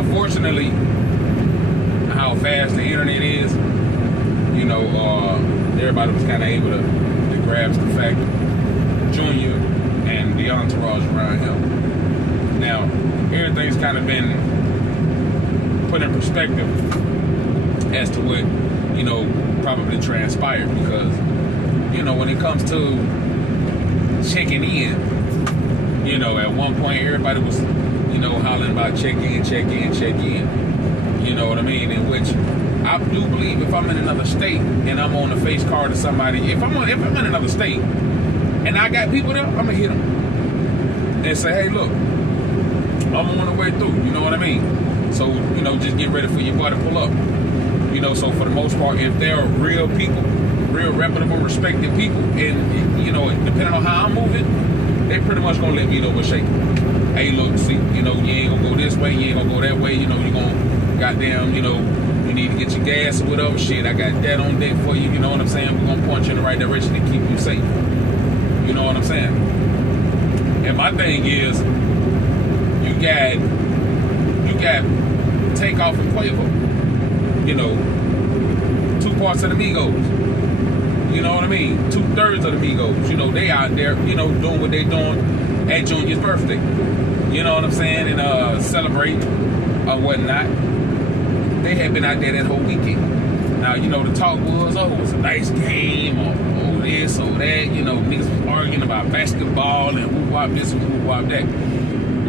unfortunately, how fast the internet is, you know, everybody was kind of able to grasp the fact that Junior and the entourage around him. Now, everything's kind of been put in perspective as to what, you know, probably transpired, because, you know, when it comes to checking in, you know, at one point everybody was, you know, hollering about check in, check in, check in. You know what I mean? In which I do believe if I'm in another state and I'm on a face card to somebody, if I'm in another state and I got people there, I'm gonna hit them and say, hey, look, I'm on the way through. You know what I mean? So, you know, just get ready for your boy to pull up. You know, so for the most part, if they're real people, real reputable, respected people, and, you know, depending on how I'm moving, they pretty much gonna let me know what's shaking. Hey, look, see, you know, you ain't gonna go this way, you ain't gonna go that way, you know, you gonna, goddamn, you know, you need to get your gas or whatever, shit, I got that on deck for you, you know what I'm saying? We're gonna point you in the right direction to keep you safe. You know what I'm saying? And my thing is, you got Takeoff and Quavo, you know, two parts of the Migos. You know what I mean? 2/3 of the Migos. You know, they out there, you know, doing what they doing at Junior's birthday. You know what I'm saying? And celebrating or whatnot. They had been out there that whole weekend. Now, you know, the talk was, oh, it was a nice game, or oh, this or that. You know, niggas was arguing about basketball and whoop-wop this and whoop-wop that.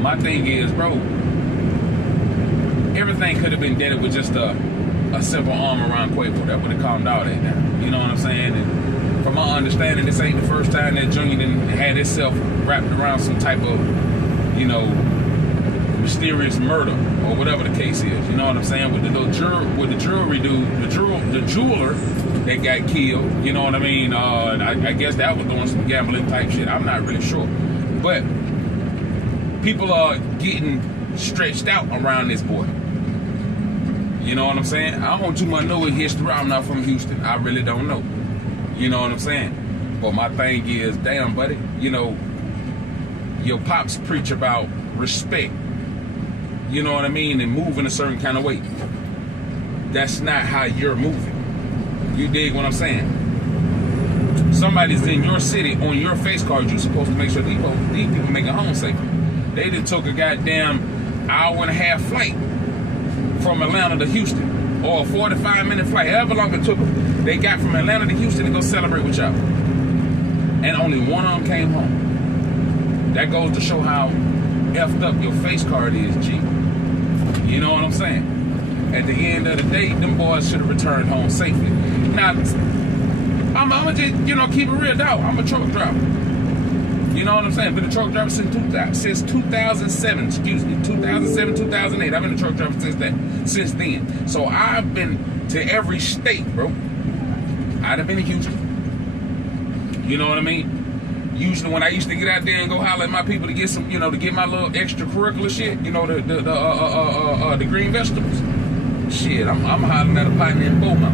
My thing is, bro, everything could have been dead with just a simple arm around Quavo. That would have calmed all that down. You know what I'm saying? And from my understanding, this ain't the first time that Junior done had himself wrapped around some type of, you know, mysterious murder or whatever the case is. You know what I'm saying? With the little jewelry dude, the jeweler that got killed. You know what I mean? I guess that was doing some gambling type shit. I'm not really sure, but people are getting stretched out around this boy. You know what I'm saying? I don't too much know his history. I'm not from Houston. I really don't know. You know what I'm saying? But my thing is, damn, buddy, you know, your pops preach about respect. You know what I mean? And move in a certain kind of way. That's not how you're moving. You dig what I'm saying? Somebody's in your city on your face card. You're supposed to make sure these people make it home safe. They just took a goddamn hour-and-a-half flight from Atlanta to Houston, or a 45-minute flight, however long it took them. They got from Atlanta to Houston to go celebrate with y'all. And only one of them came home. That goes to show how effed up your face card is, G. You know what I'm saying? At the end of the day, them boys should have returned home safely. Now, I'm just, you know, keep it real, dog. I'm a truck driver. You know what I'm saying? Been a truck driver since 2007, excuse me, 2007, 2008. I've been a truck driver since then. So I've been to every state, bro. I'd have been to Houston. You know what I mean? Usually when I used to get out there and go holler at my people to get some, you know, to get my little extracurricular shit, you know, the green vegetables. Shit, I'm hollering at a partner in Beaumont.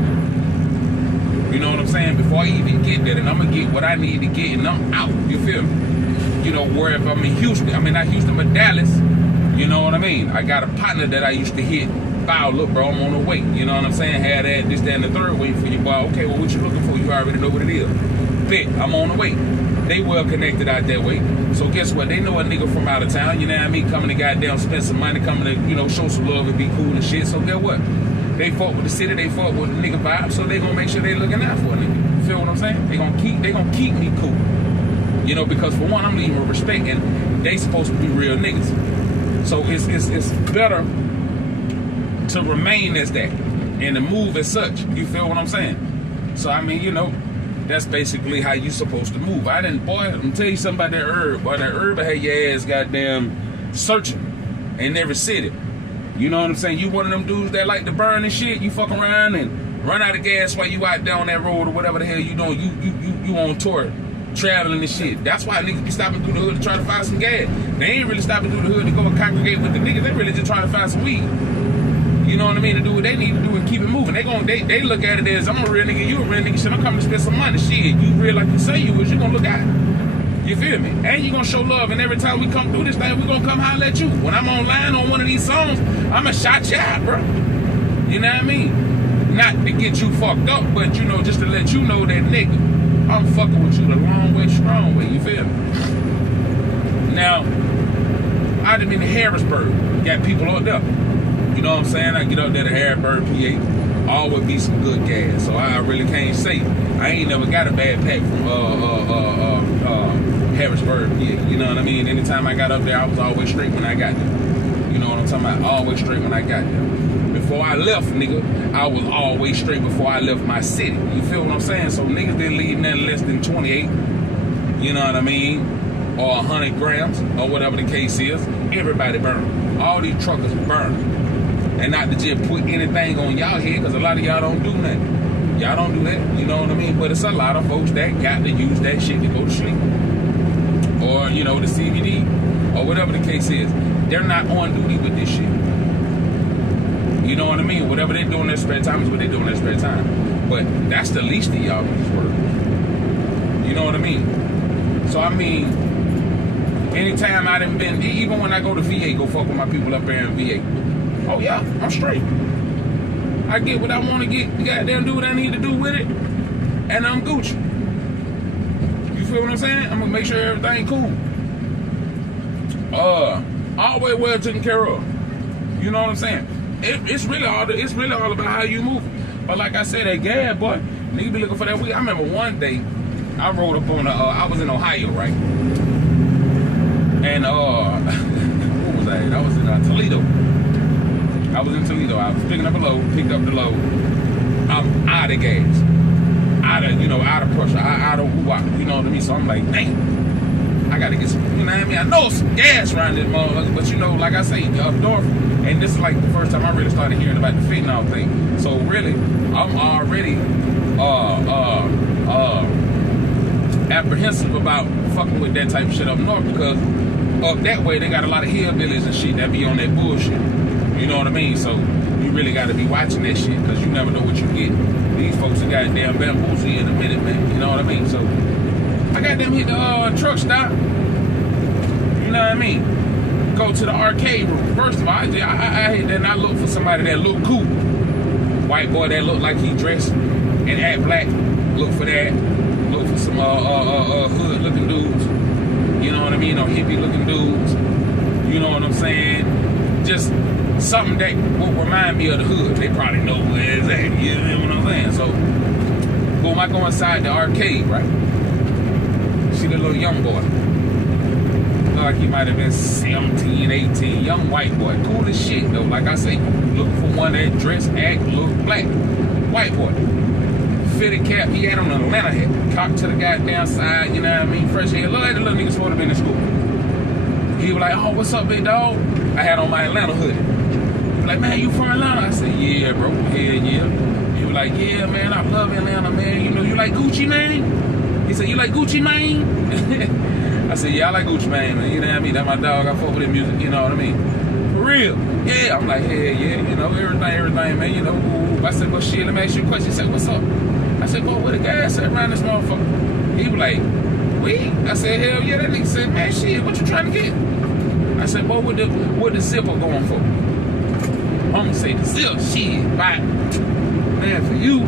You know what I'm saying? Before I even get there, and I'm gonna get what I need to get, and I'm out. You feel me? You know, where if I'm in Houston, I mean not Houston, but Dallas. You know what I mean? I got a partner that I used to hit. Foul, look, bro, I'm on the way. You know what I'm saying? Had that, this, that, and the third waiting for you, boy. Okay, well, what you looking for? You already know what it is. Bet, I'm on the way. They well connected out that way. So guess what? They know a nigga from out of town. You know what I mean? Coming to goddamn spend some money, coming to, you know, show some love and be cool and shit. So guess what? They fought with the city, they fought with the nigga vibe, so they gonna make sure they looking out for a nigga. You feel what I'm saying? They gonna keep me cool. You know, because for one, I'm leaving with respect, and they supposed to be real niggas. So it's better to remain as that and to move as such. You feel what I'm saying? So I mean, you know, that's basically how you supposed to move. I'm tell you something about that herb. Boy, that herb had your ass goddamn searching in every city. You know what I'm saying? You one of them dudes that like to burn and shit. You fuck around and run out of gas while you out down that road or whatever the hell you doing. You on tour, traveling and shit. That's why niggas be stopping through the hood to try to find some gas. They ain't really stopping through the hood to go and congregate with the niggas. They really just trying to find some weed. You know what I mean? To do what they need to do and keep it moving. They look at it as, I'm a real nigga, you a real nigga. Shit, I'm coming to spend some money. Shit, you real like you say you is. You gonna look out. You feel me? And you gonna show love, and every time we come through this thing, we gonna come holler at you. When I'm online on one of these songs, I'ma shout you out, bro. You know what I mean? Not to get you fucked up, but you know, just to let you know that nigga, I'm fucking with you the long way, strong way. You feel me? Now, I done been to Harrisburg, got people up there. You know what I'm saying? I get up there to Harrisburg, PA, always be some good gas. So I really can't say I ain't never got a bad pack from Harrisburg, PA. You know what I mean? Anytime I got up there, I was always straight when I got there. You know what I'm talking about? Always straight when I got there. Before I left, nigga, I was always straight before I left my city. You feel what I'm saying? So niggas didn't leave nothing less than 28. You know what I mean? Or 100 grams, or whatever the case is. Everybody burn. All these truckers burn. And not to just put anything on y'all head, because a lot of y'all don't do nothing. Y'all don't do that, you know what I mean? But it's a lot of folks that got to use that shit to go to sleep. Or, you know, the CBD, or whatever the case is. They're not on duty with this shit. You know what I mean? Whatever they do in their spare time is what they do in their spare time. But that's the least of y'all in this world. You know what I mean? So, I mean, anytime I done been, even when I go to VA, go fuck with my people up there in VA. Oh, yeah, I'm straight. I get what I want to get, goddamn do what I need to do with it, and I'm Gucci. You feel what I'm saying? I'm gonna make sure everything cool. Always well taken care of. You know what I'm saying? It's really all about how you move. But like I said, that gas boy, nigga be looking for that weed. I remember one day, I rode up on I was in Ohio, right? And what was I? I was in Toledo. I was in Toledo. I was picking up a load, picked up the load. I'm out of gas, out of pressure, out of you know what I mean. So I'm like, dang, I gotta get some. You know what I mean? I know some gas around this motherfucker, but you know, like I say, up north, and this is like the first time I really started hearing about the fentanyl thing. So really, I'm already apprehensive about fucking with that type of shit up north, because up that way they got a lot of hillbillies and shit that be on that bullshit. You know what I mean? So you really got to be watching that shit, because you never know what you get. These folks are goddamn bamboozle in a minute, man. You know what I mean? So I got them hit the truck stop. You know what I mean? Go to the arcade room. First of all, I hit that and I look for somebody that look cool. White boy that look like he dressed and act black. Look for that. Look for some hood looking dudes. You know what I mean? Or hippie looking dudes. You know what I'm saying? Just something that will remind me of the hood. They probably know where it's at. You know what I'm saying? So, boom, I go inside the arcade, right? See the little young boy. Look like he might have been 17, 18. Young white boy. Cool as shit, though. Like I say, looking for one that dress, act, look black. White boy. Fitted cap. He had on an Atlanta hat. Cocked to the goddamn side, you know what I mean? Fresh hair. Look like the little nigga supposed to be in school. He was like, oh, what's up, big dog? I had on my Atlanta hoodie. Like, man, you from Atlanta? I said, yeah, bro. Hell yeah. He was like, yeah, man, I love Atlanta, man. You know, you like Gucci, man? He said, you like Gucci, man? I said, yeah, I like Gucci, man. You know what I mean? That's my dog. I fuck with his music. You know what I mean? For real. Yeah. I'm like, hell yeah. You know, everything, man. You know. I said, well, shit, let me ask you a question. He said, what's up? I said, boy, where the gas at around this motherfucker? He was like, weed? I said, hell yeah. That nigga said, man, shit, what you trying to get? I said, boy, what the zipper going for? I'm gonna say the zip, shit, right? Man, for you,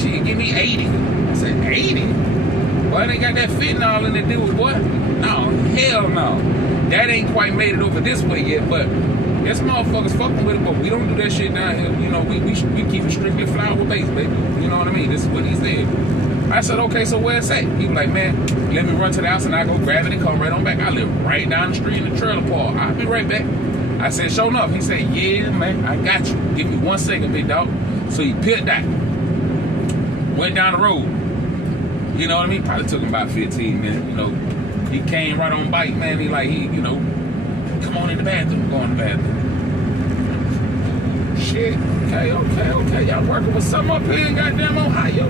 shit, give me 80. I said, 80? Boy, they got that fentanyl in the deal, boy. No, hell no. That ain't quite made it over this way yet, but this motherfuckers fucking with it, but we don't do that shit down here. You know, we keep it strictly flower based, baby. You know what I mean? This is what he said. I said, okay, so where's that? He was like, man, let me run to the house and I go grab it and come right on back. I live right down the street in the trailer park. I'll be right back. I said, sure enough. He said, yeah, man, I got you. Give me 1 second, big dog. So he peeled that. Went down the road. You know what I mean? Probably took him about 15 minutes, you know. He came right on bike, man. He you know, come on in the bathroom. Go in the bathroom. Shit. Okay. Y'all working with something up here in goddamn Ohio.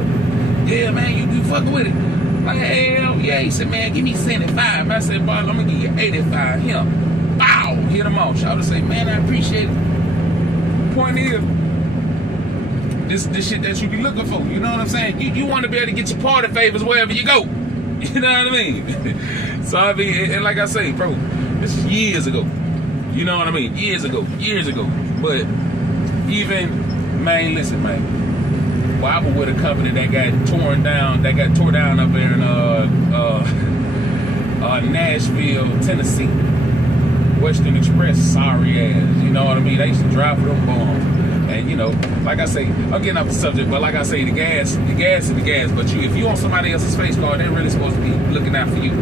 Yeah, man, you be fucking with it. Like, hell yeah. He said, man, give me 75. I said, boy, I'm going to give you 85. Here. Bow. Hit him off. Shout to say, man, I appreciate it. Point is, this shit that you be looking for. You know what I'm saying? You want to be able to get your party favors wherever you go. You know what I mean? So I mean, and like I say, bro, this is years ago. You know what I mean? Years ago. But even, man, listen, man. Well, I was with a company that got tore down up there in Nashville, Tennessee. Western Express, sorry ass. You know what I mean? They used to drive for them bombs. And you know, like I say, I'm getting off the subject, but like I say, the gas is the gas. But if you on somebody else's face card, they're really supposed to be looking out for you.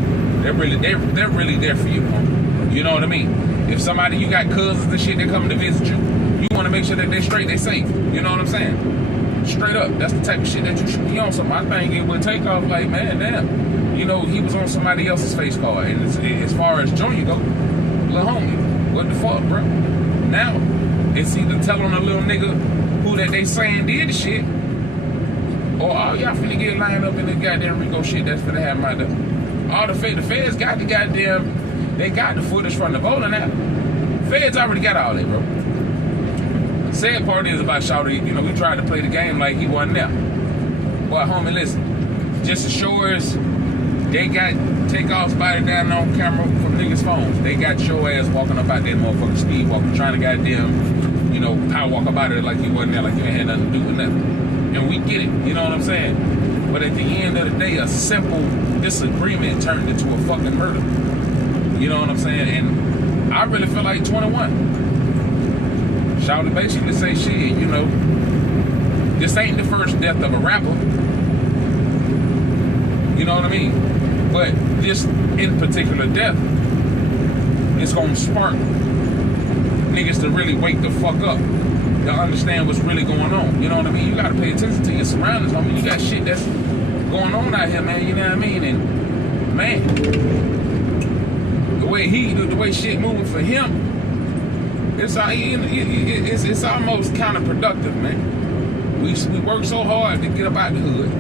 They're really there for you, homie. You know what I mean? If somebody, you got cousins and shit, they're coming to visit you, you want to make sure that they're straight, they're safe. You know what I'm saying? Straight up, that's the type of shit that you should be on. So my thing is with Takeoff, like, man, damn, you know, he was on somebody else's face card. And as far as Junior go, little homie, what the fuck, bro? Now, it's either telling a little nigga who that they saying did the shit, or oh, y'all finna get lined up in the goddamn Rico shit that's finna happen right there. All the feds got the goddamn, they got the footage from the bowling alley. Feds already got all that, bro. Sad part is about Shawty, you know, we tried to play the game like he wasn't there. Boy, homie, listen, just as sure as they got Takeoff's body down on camera from niggas' phones, they got your ass walking up out that motherfucking speed walking, trying to goddamn, you know, power walk about it like you wasn't there, like you ain't had nothing to do with nothing. And we get it, you know what I'm saying? But at the end of the day, a simple disagreement turned into a fucking murder. You know what I'm saying? And I really feel like 21. Shawty basically say, shit, you know, this ain't the first death of a rapper. You know what I mean? But this in particular death is gonna spark niggas to really wake the fuck up, to understand what's really going on. You know what I mean? You gotta pay attention to your surroundings, homie. You got shit that's going on out here, man. You know what I mean? And man, the way shit moving for him, it's almost counterproductive, man. We work so hard to get up out the hood,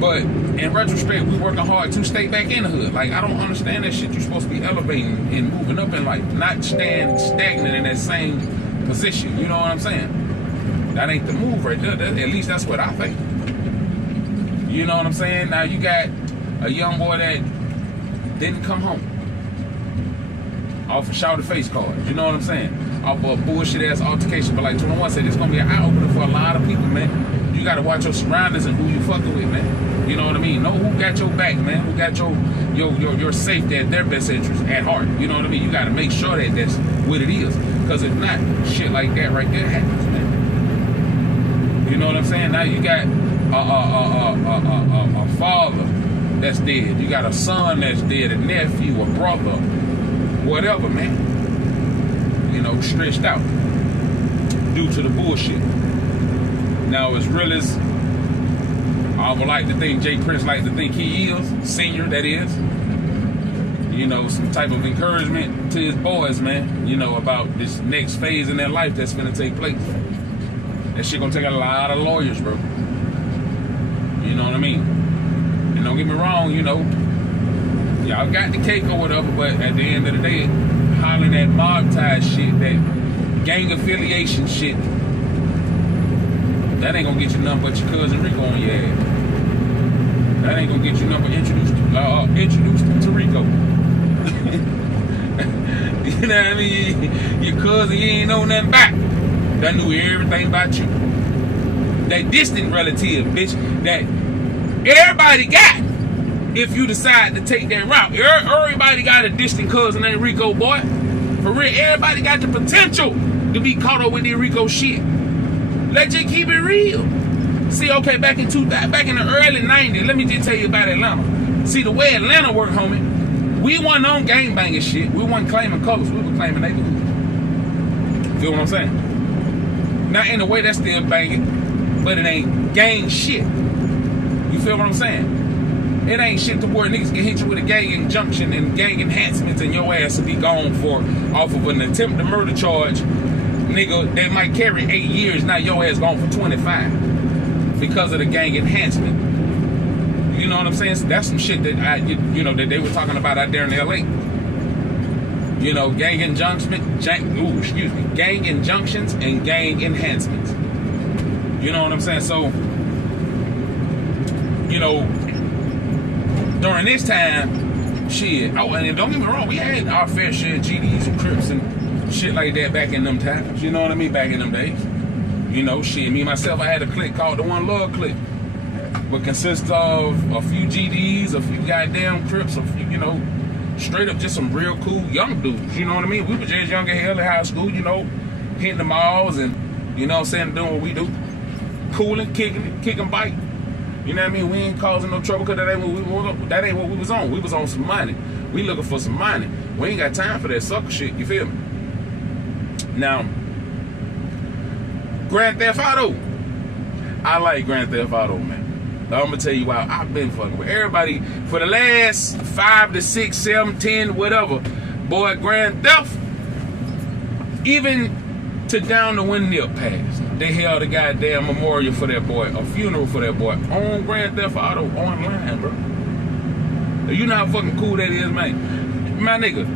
but in retrospect, we working hard to stay back in the hood. Like, I don't understand that shit. You're supposed to be elevating and moving up in life, not stand stagnant in that same position. You know what I'm saying? That ain't the move right there. At least that's what I think. You know what I'm saying? Now you got a young boy that didn't come home off a Shawty face card. You know what I'm saying? Off a bullshit ass altercation. But like 21 said, it's gonna be an eye opener for a lot of people, man. You gotta watch your surroundings and who you fucking with, man. You know what I mean? Know who got your back, man. Who got your safety at their best interest at heart. You know what I mean? You gotta make sure that that's what it is. Because if not, shit like that right there happens, man. You know what I'm saying? Now you got a father that's dead. You got a son that's dead, a nephew, a brother, whatever, man. You know, stretched out due to the bullshit. Now, as real as I would like to think Jay Prince like to think he is, senior, that is, you know, some type of encouragement to his boys, man, you know, about this next phase in their life that's gonna take place. That shit gonna take a lot of lawyers, bro. You know what I mean? And don't get me wrong, you know, y'all got the cake or whatever, but at the end of the day, hollering that mob tie shit, that gang affiliation shit, that ain't gonna get you nothing but your cousin Rico on your ass. That ain't gonna get you nothing but introduced to Rico. You know what I mean? Your cousin, you ain't know nothing about, that knew everything about you. That distant relative, bitch, that everybody got. If you decide to take that route, everybody got a distant cousin named Rico, boy. For real, everybody got the potential to be caught up with the Rico shit. Let's just keep it real. See, okay, back in the early 90s, let me just tell you about Atlanta. See, the way Atlanta worked, homie, we wasn't on gangbanging shit. We wasn't claiming colors. We were claiming neighborhood. Feel what I'm saying? Now, in a way, that's still banging, but it ain't gang shit. You feel what I'm saying? It ain't shit to where niggas can hit you with a gang injunction and gang enhancements and your ass will be gone off of an attempted murder charge. Nigga, that might carry 8 years, now your ass gone for 25 because of the gang enhancement. You know what I'm saying? So that's some shit that that they were talking about out there in LA. You know, gang injunctions and gang enhancements. You know what I'm saying? So, you know, during this time, shit. Oh, and don't get me wrong, we had our fair share of GDs and Crips and shit like that back in them times. You know what I mean? Back in them days. You know, shit, me myself, I had a clique called the One Love Clique. But consists of a few GDs, a few goddamn Crips, a few, you know, straight up just some real cool young dudes. You know what I mean? We were just young as hell in high school, you know, hitting the malls and, you know what I'm saying, doing what we do. Cooling, kicking bike. You know what I mean? We ain't causing no trouble because that ain't what we was on. We was on some money. We looking for some money. We ain't got time for that sucker shit, you feel me? Now, Grand Theft Auto. I like Grand Theft Auto, man. I'm gonna tell you why. I've been fucking with everybody for the last 5 to 6, 7, 10, whatever. Boy, Grand Theft, even to down the Windmill Pass, they held a goddamn memorial for that boy, a funeral for that boy on Grand Theft Auto online, bro. You know how fucking cool that is, man. My nigga,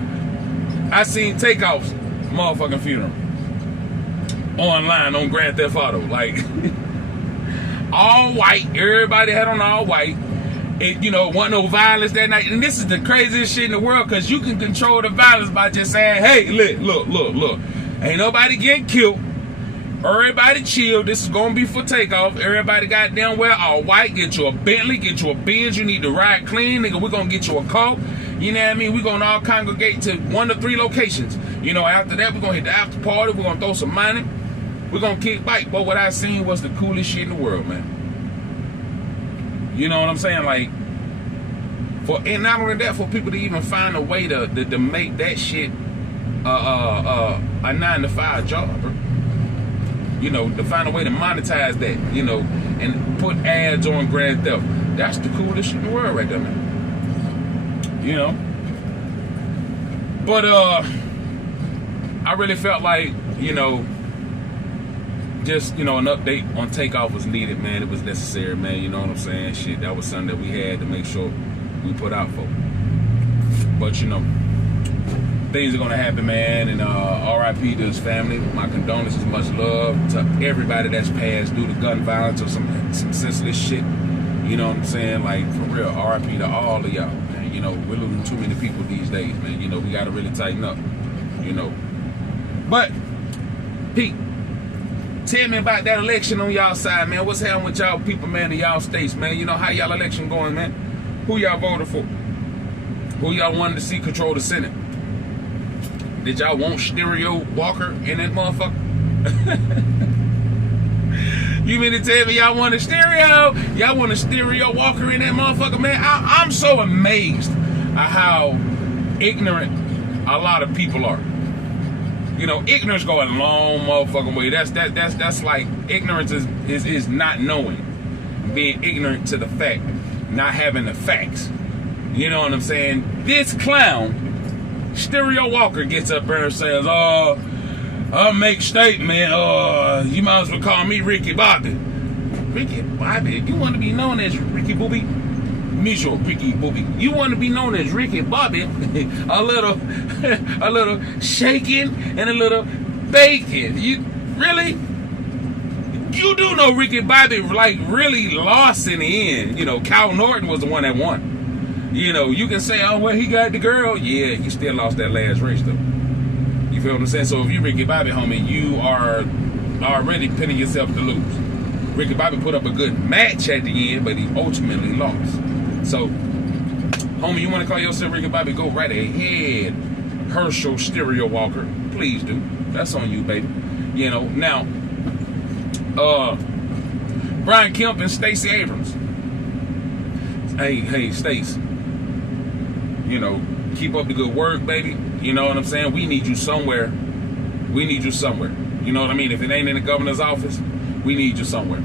I seen Takeoffs motherfucking funeral online on Grand Theft Auto, like. All white, everybody had on all white. It, you know, wasn't no violence that night. And this is the craziest shit in the world because you can control the violence by just saying, hey, look. Ain't nobody getting killed. Everybody chill. This is going to be for Takeoff. Everybody goddamn well all white. Get you a Bentley, get you a Benz. You need to ride clean, nigga. We're going to get you a car. You know what I mean? We're going to all congregate to 1 to 3 locations. You know, after that, we're going to hit the after party. We're going to throw some money. We're going to kick bike. But what I seen was the coolest shit in the world, man. You know what I'm saying? Like, and not only that, for people to even find a way to make that shit a 9 to 5 job, bro. You know, to find a way to monetize that, you know, and put ads on Grand Theft. That's the coolest shit in the world right there, man. You know? But, I really felt like, you know, just, you know, an update on Takeoff was needed, man. It was necessary, man. You know what I'm saying? Shit, that was something that we had to make sure we put out for. But, you know, things are going to happen, man. And R.I.P. to his family. My condolences, much love to everybody that's passed due to gun violence or some senseless shit. You know what I'm saying? Like, for real, R.I.P. to all of y'all, man. You know, we're losing too many people these days, man. You know, we got to really tighten up, you know. But, Pete, tell me about that election on y'all side, man. What's happening with y'all people, man, in y'all states, man? You know, how y'all election going, man? Who y'all voted for? Who y'all wanted to see control the Senate? Did y'all want Stereo Walker in that motherfucker? You mean to tell me y'all want a stereo? Y'all want a Stereo Walker in that motherfucker, man? I'm so amazed at how ignorant a lot of people are. You know, ignorance go a long motherfucking way. That's like ignorance is not knowing, being ignorant to the fact, not having the facts. You know what I'm saying? This clown, Stereo Walker, gets up there and says, I'll make statement, you might as well call me Ricky Bobby. Ricky Bobby? You want to be known as Ricky Booby? Mijo, Ricky Booby. You want to be known as Ricky Bobby? a little shaking and a little bacon. You really? You do know Ricky Bobby like really lost in the end. You know, Cal Norton was the one that won. You know, you can say, oh, well, he got the girl. Yeah, he still lost that last race, though. You feel what I'm saying? So if you Ricky Bobby, homie, you are already pinning yourself to lose. Ricky Bobby put up a good match at the end, but he ultimately lost. So, homie, you want to call yourself Ricky Bobby, go right ahead. Herschel Stereo Walker, please do. That's on you, baby. You know, now, Brian Kemp and Stacey Abrams. Hey, Stace. You know, keep up the good work, baby. You know what I'm saying? We need you somewhere. We need you somewhere. You know what I mean? If it ain't in the governor's office, we need you somewhere.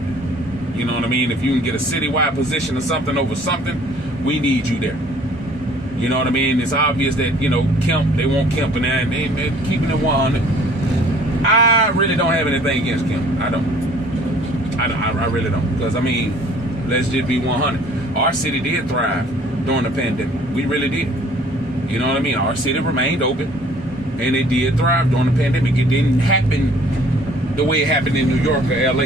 You know what I mean? If you can get a citywide position or something over something, we need you there. You know what I mean? It's obvious that, you know, Kemp, they want Kemp in there and they're keeping it 100. I really don't have anything against Kemp. I really don't. Because, I mean, let's just be 100. Our city did thrive during the pandemic. We really did. You know what I mean? Our city remained open. And it did thrive during the pandemic. It didn't happen the way it happened in New York or LA.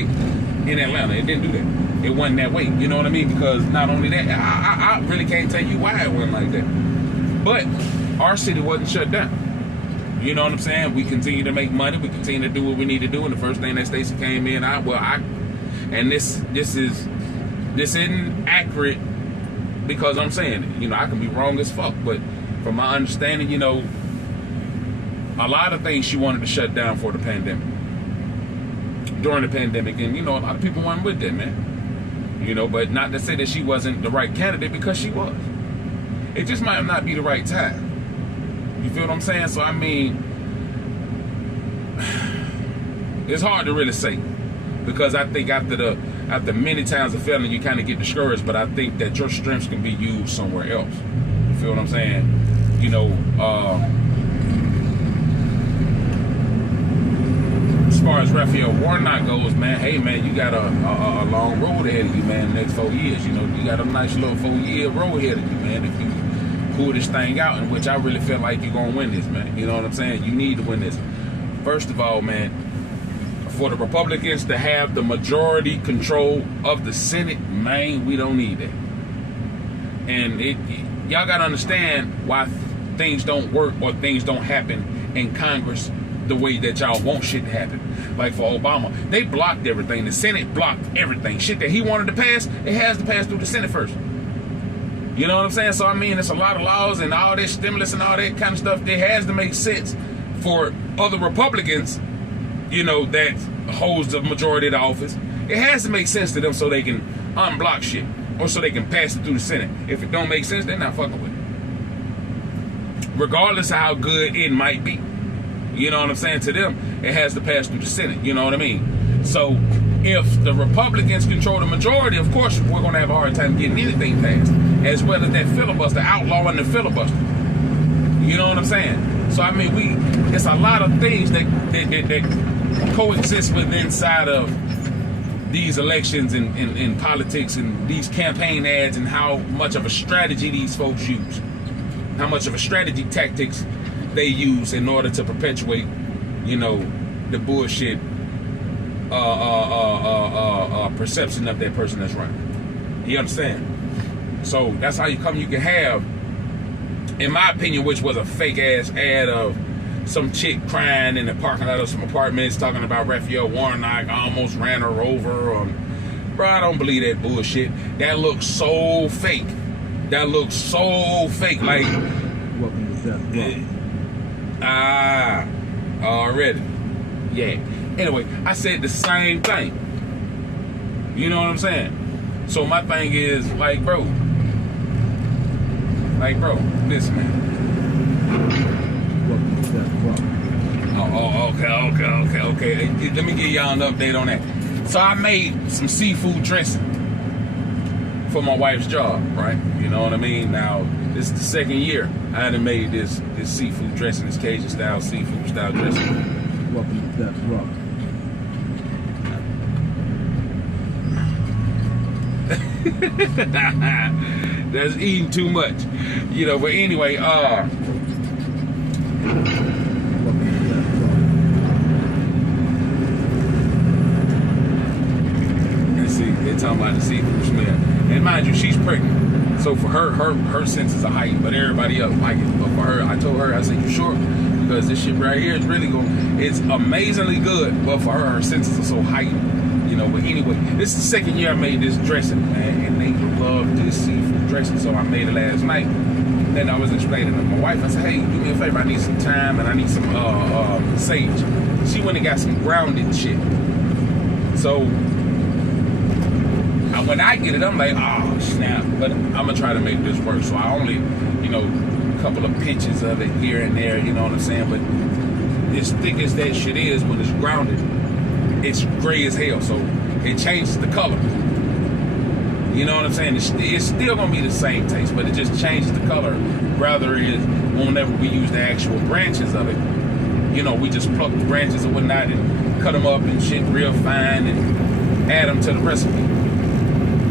In Atlanta, it didn't do that. It wasn't that way. You know what I mean? Because not only that, I really can't tell you why it wasn't like that. But our city wasn't shut down. You know what I'm saying? We continue to make money. We continue to do what we need to do. And the first thing that Stacey came in, and this isn't accurate because I'm saying, you know, I can be wrong as fuck. But from my understanding, you know, a lot of things she wanted to shut down for the pandemic. During the pandemic, and you know, a lot of people weren't with that, man. You know, but not to say that she wasn't the right candidate, because she was. It just might not be the right time. You feel what I'm saying? So I mean, it's hard to really say, because I think after many times of failing, you kind of get discouraged. But I think that your strengths can be used somewhere else. You feel what I'm saying? You know, as far as Raphael Warnock goes, man, hey man, you got a long road ahead of you, man. The next 4 years, you know, you got a nice little 4-year road ahead of you, man. If you pull this thing out, in which I really feel like you're gonna win this, man. You know what I'm saying? You need to win this. First of all, man, for the Republicans to have the majority control of the Senate, man, we don't need that. And y'all gotta understand why things don't work or things don't happen in Congress the way that y'all want shit to happen. Like for Obama, they blocked everything. The Senate blocked everything. Shit that he wanted to pass, it has to pass through the Senate first. You know what I'm saying? So I mean, it's a lot of laws and all this stimulus and all that kind of stuff that has to make sense for other Republicans, you know, that holds the majority of the office. It has to make sense to them so they can unblock shit, or so they can pass it through the Senate. If it don't make sense, they're not fucking with it. Regardless of how good it might be. You know what I'm saying? To them, it has to pass through the Senate. You know what I mean? So if the Republicans control the majority, of course, we're going to have a hard time getting anything passed, as well as that filibuster, outlawing the filibuster. You know what I'm saying? So, I mean, it's a lot of things that coexist with inside of these elections and politics and these campaign ads, and how much of a strategy these folks use. How much of a strategy tactics they use in order to perpetuate, you know, the bullshit perception of that person that's running. You understand? So that's how you can have, in my opinion, which was a fake ass ad of some chick crying in the parking lot of some apartments talking about Raphael Warnock almost ran her over. Bro, I don't believe that bullshit. That looks so fake. That looks so fake. Like, welcome to Death Row. Already. Yeah. Anyway, I said the same thing. You know what I'm saying? So my thing is, like, bro, listen, man. Oh, okay. Let me give y'all an update on that. So I made some seafood dressing for my wife's job, right? You know what I mean? Now, this is the second year I done made this seafood dressing, this Cajun style seafood style dressing. Welcome to Death Row. That's eating too much, you know. But anyway, let's see. They're talking about the seafood smell, and mind you, she's pregnant, so for her senses are heightened, but everybody else like it. But for her, I told her, I said, "You sure?" Because this shit right here is really it's amazingly good, but for her senses are so heightened. You know, but anyway, this is the second year I made this dressing, man, and they love this seafood dressing, so I made it last night. Then I was explaining to my wife, I said, hey, do me a favor, I need some thyme and I need some sage. She went and got some grounded shit. So, when I get it, I'm like, oh, snap, but I'm going to try to make this work. So I only, you know, a couple of pinches of it here and there, you know what I'm saying? But as thick as that shit is, when it's grounded, it's gray as hell, so it changes the color. You know what I'm saying? It's still gonna be the same taste, but it just changes the color. Rather is whenever we use the actual branches of it, you know, we just pluck the branches and whatnot and cut them up and shit real fine and add them to the recipe.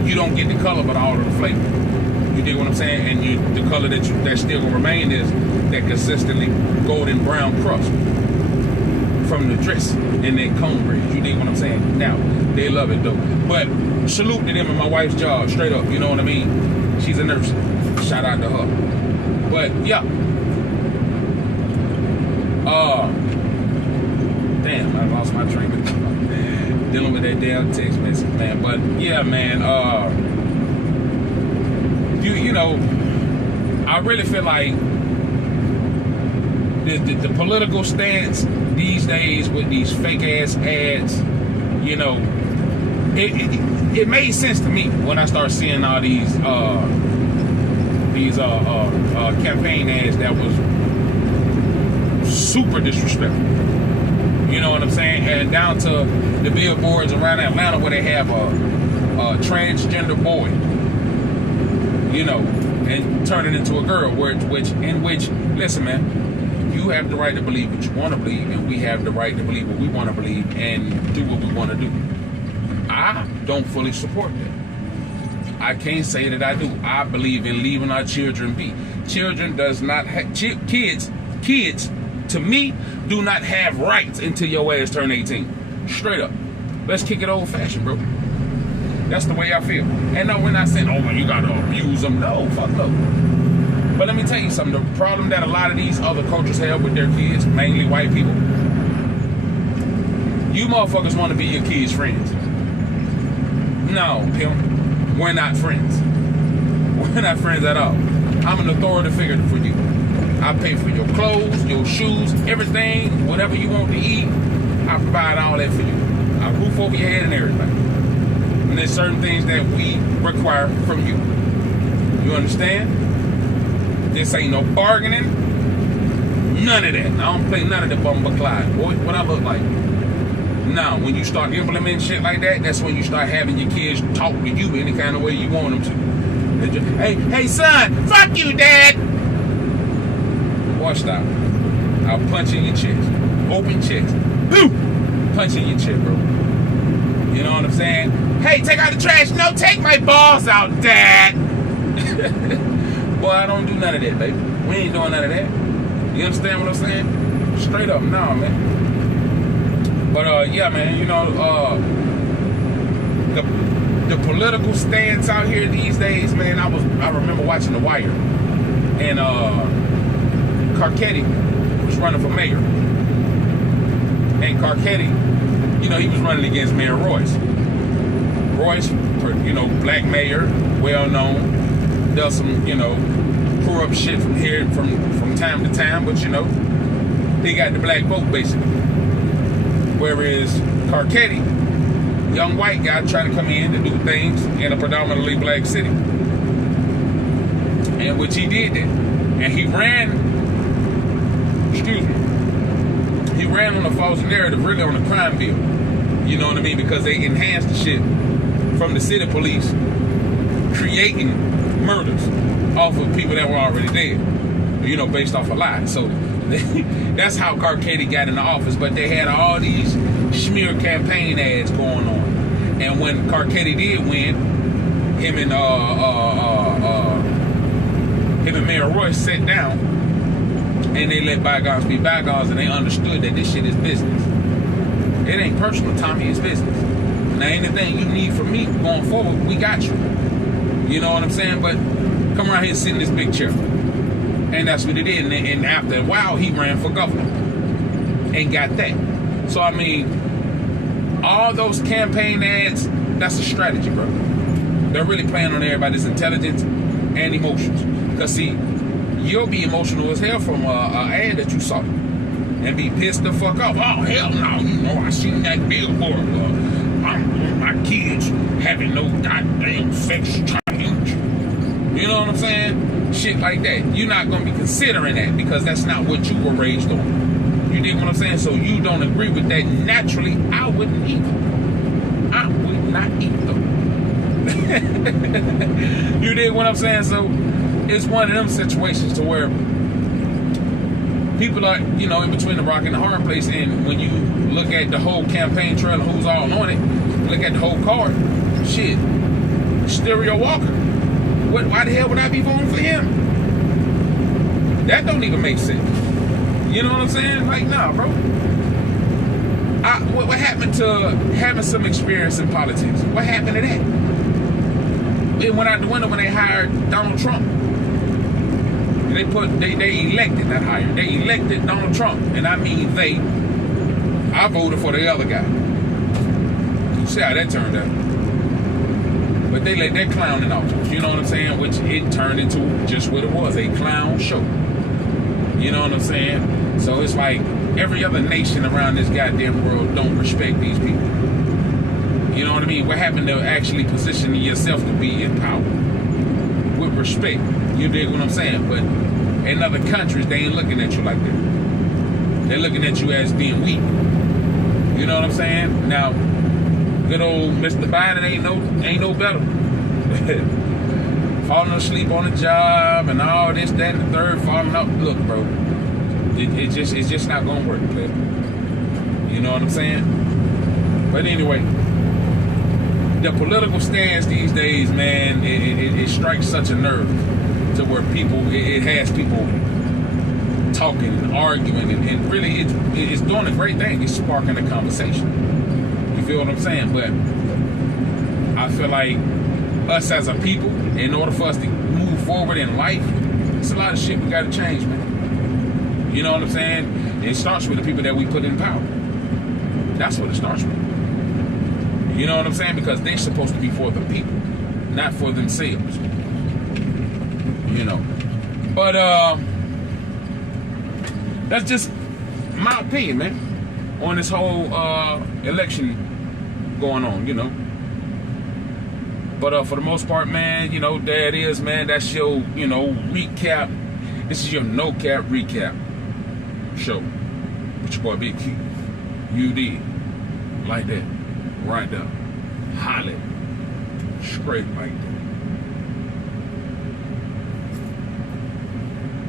You don't get the color, but all of the flavor. You dig what I'm saying? And the color that's still gonna remain is that consistently golden brown crust from the dress and that cornbread. You dig what I'm saying? Now, they love it though. But salute to them and my wife's job, straight up, you know what I mean? She's a nurse. Shout out to her. But yeah. Damn, I lost my train of thought. Dealing with that damn text message, man. But yeah, man, you know, I really feel like the political stance these days with these fake ass ads, you know, it made sense to me when I started seeing all these campaign ads that was super disrespectful. You know what I'm saying? And down to the billboards around Atlanta where they have a transgender boy, you know, and turn it into a girl, which, listen, man, you have the right to believe what you want to believe, and we have the right to believe what we want to believe and do what we want to do. I don't fully support that. I can't say that I do. I believe in leaving our children be. Children does not have, kids, to me, do not have rights until your ass turn 18. Straight up. Let's kick it old fashioned, bro. That's the way I feel. And no, we're not saying, oh, you gotta abuse them. No, fuck no. But let me tell you something. The problem that a lot of these other cultures have with their kids, mainly white people, you motherfuckers want to be your kids' friends. No, pimp. We're not friends. We're not friends at all. I'm an authority figure for you. I pay for your clothes, your shoes, everything, whatever you want to eat. I provide all that for you. I roof over your head and everything. And there's certain things that we require from you. You understand? This ain't no bargaining. None of that. I don't play none of the bumper Clyde. What I look like. Now, when you start implementing shit like that, that's when you start having your kids talk to you any kind of way you want them to. Just, hey son, fuck you, dad. Watch that. I'll punch in your chest. Open chest. Boom! Punch in your chest, bro. You know what I'm saying? Hey, take out the trash. No, take my balls out, dad. Boy, I don't do none of that, baby. We ain't doing none of that. You understand what I'm saying? Straight up, no, man. But yeah, man, you know, the political stance out here these days, man. I remember watching The Wire, and Carcetti was running for mayor, and Carcetti, you know, he was running against Mayor Royce. Royce, you know, black mayor, well known, does some, you know, corrupt shit from time to time, but you know, he got the black vote basically. Whereas Carcetti, young white guy trying to come in to do things in a predominantly black city. And which he did that. And he ran on a false narrative, really on a crime bill. You know what I mean? Because they enhanced the shit from the city police creating murders off of people that were already dead. You know, based off a lie. So that's how Carcetti got in the office, but they had all these smear campaign ads going on. And when Carcetti did win, him and Mayor Royce sat down and they let bygones be bygones, and they understood that this shit is business. It ain't personal, Tommy, it's business. Now anything you need from me going forward, we got you. You know what I'm saying? But come around here and sit in this big chair. And that's what he did. And after a while, he ran for governor and got that. So, I mean, all those campaign ads, that's a strategy, bro. They're really playing on everybody's intelligence and emotions. Because, see, you'll be emotional as hell from an ad that you saw and be pissed the fuck off. Oh, hell no, you know, I seen that billboard. My kids having no goddamn sex change. You know what I'm saying? Shit like that. You're not going to be considering that because that's not what you were raised on. You dig what I'm saying? So you don't agree with that. Naturally, I wouldn't either. I would not either. You dig what I'm saying? So it's one of them situations to where people are, you know, in between the rock and the hard place. And when you look at the whole campaign trail and who's all on it, look at the whole card, shit, Stereo Walker. Why the hell would I be voting for him? That don't even make sense. You know what I'm saying? Like, nah, bro. What happened to having some experience in politics? What happened to that? It went out the window when they hired Donald Trump. They elected, not hired. They elected Donald Trump, and I mean they. I voted for the other guy. You see how that turned out. But they let that clown in office, you know what I'm saying? Which it turned into just what it was, a clown show. You know what I'm saying? So it's like every other nation around this goddamn world don't respect these people. You know what I mean? What happened to actually positioning yourself to be in power? With respect. You dig what I'm saying? But in other countries, they ain't looking at you like that. They're looking at you as being weak. You know what I'm saying? Now, good old Mr. Biden ain't no better. Falling asleep on the job and all this, that, and the third, falling up. Look, bro, it's just not gonna work, man. You know what I'm saying? But anyway, the political stance these days, man, it strikes such a nerve to where it has people talking and arguing, and really it's doing a great thing. It's sparking a conversation. You feel what I'm saying? But I feel like us as a people, in order for us to move forward in life, it's a lot of shit we got to change, man. You know what I'm saying? It starts with the people that we put in power. That's what it starts with. You know what I'm saying? Because they're supposed to be for the people, not for themselves. You know. But that's just my opinion, man, on this whole election going on, you know. But for the most part, man, you know, there it is, man. That's your, you know, recap. This is your No Cap Recap show. With your boy Big Keef. You did. Like that. Right there. Holla. Straight like that.